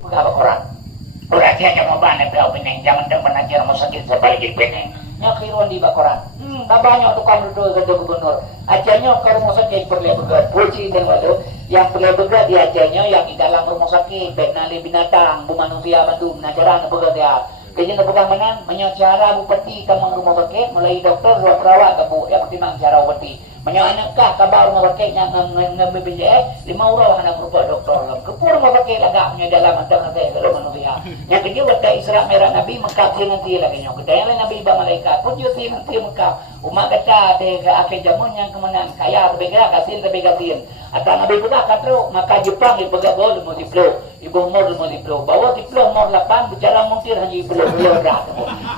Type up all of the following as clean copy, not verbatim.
Pegawai orang. Udah dia mau banget kau peneng. Jangan demen aja mau sakit sebalik peneng. Nyakiruan di bakoran. Babanya tukang duduk ke gubernur. Ajarnya ke rumah sakit perlu begat. Puji dan waduh. Yang perlu begat diajarnya yang di dalam rumah sakit. Benali binatang, bu manusia bantu menajaran begat ya. Jadi nak menang menyacara bupati kamang rumah sakit mulai dokter dua perawat ke bu yang pertimang cara bupati. Menyo anakkah kabar rumah sakit yang BPJS 5 orang anak berupa dokter. Kepur rumah sakit lagak punya dalam antara saya kalau manusia. Yang kedua kata Isra merah Nabi Mekah nanti lagi nyo. Kita yang Nabi ba malaikat pun juga nanti Mekah. Umat kata tega akhir jamun yang kemenang kaya terbega kasil terbega tin. Atau Nabi juga kata maka Jepang ibaga bol mau diplo. Ibu umur mau diplo. Bawa diplo umur 8 bicara mungkin hanya diplo berat.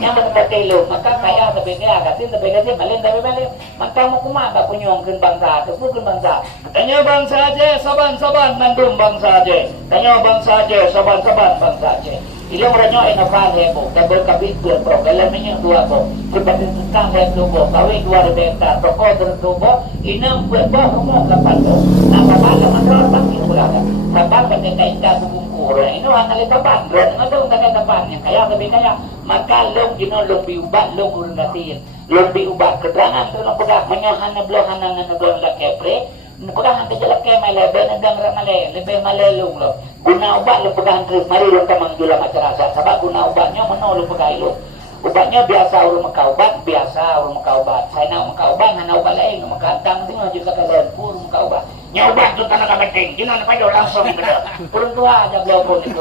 Yang berkata lo maka kaya terbega kasil terbega tin balen tapi balen. Maka mau kumaha punyong keun bangsa, tepu keun bangsa. Tanya bangsa aja, saban-saban mandum bangsa aja. Tanya bangsa aja, saban-saban bangsa aja. Ilang ranyo ay napalhebo, kabel kabit ko pro, galamnya dua ko. Seperti tentang saya tubo, kawin 2 hektar, toko tertubo, inang buat mo lapan ko. Napapala mandor pangin bulaga. Sabang pagkakainda bubungkuro. Ino ang nalitapan, ron nga daw nagatapan niya. Kaya sabi kaya, makalong ginulong biubat, long urnatin. Long biubat, keterangan ito ng pagka, manyahan na blohan na nga nablohan lakepre. Pagkahan ka jalak kaya may lebe, nandang ramale, lebe malelong lo. Guna ubat lo pagkahan ka, marilong ka mang jula masyarasa. Sabag guna ubat nyo, manolo pagkailong. Ubatnya biasa urang makaubat, biasa urang makaubat. Saya nak makaubat, hana ubat lain, makantang din aja sa kalan, puro makaubat. Nya ubat tu tanah kabating, gino na payo langsung bener. Urang tua aja blow itu.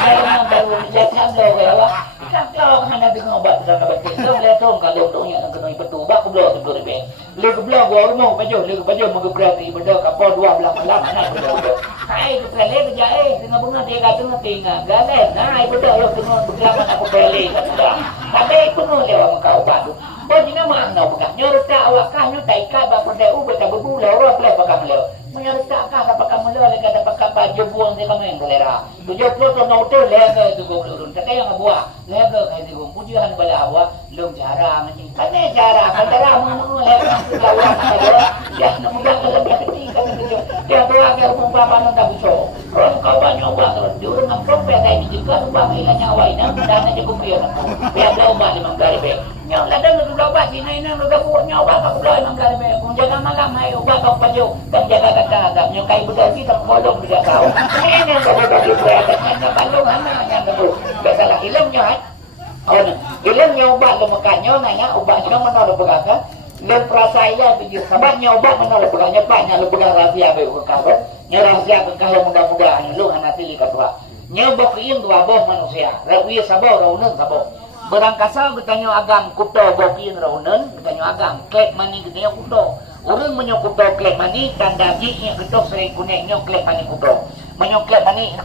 Saya nang baru lihatnya blow kaya wa. Kalau kena nabi ngobat sa kabating, dong lihat dong kalau dongnya nang kenoy betuba ko blow tu ribe. Lego blow go urmo payo, lego payo magabrati bedo kapo 2 belah malam na bedo. Hai tu pele kerja tengah bunga dia kata tengah galet. Nah, bedo lo tengah beklaman aku pele kata. Tapi kuno lewat kau badu. Bagi nama anda bukan. Nyorta awak kah nyotai kah bapak dia ubah tak berbula orang pelai pakai meleu. Menyorta kah pakai meleu lagi kata pakai baju buang dia kamu yang kelera. Tujuh puluh tahun auto lega itu gong lurun. Tak kaya ngabuah lega kayak itu gong. Pujian bala awak lom jarang macam. Pane jarang. Antara mengenal lega lawan ada. Ya namudah kalau berketika itu. Dia tu agar umpama nanda buco. Orang kau banyak ubah terus. Diurang ngapok peta ini juga ubah hilangnya awak ini. Dan aja kupion aku. Biar dah ubah 5 kali be. Nyaw ladang lu ubah sini nang lu gabu nyaw ubah kau belai 5 kali be. Kung jaga malam ay ubah kau pajo. Dan jaga kata agam. Nyaw kay budal kita kolong juga kau. Ini yang kau budal kita. Nyaw balong anak yang gabu. Biasalah ilang nyaw ay. Oh, ilang nyaw ubah lu makanyo nanya ubah nyaw menolak begakan. Dan perasaan bijir sabar nyoba menolak beganya banyak lu begang rahasia be kabar. Nya rahasia kalau mudah-mudahan lu hana tili kadua. Nyoba kieu dua boh manusia. Rawi sabar rauneun sabar. Berangkasa bertanya agam kuto bokin rauneun bertanya agam klek mani gede kuto. Urang menyo kuto klek mani tanda jinya kuto sering kuning nyo klek mani kuto. Menyo klek mani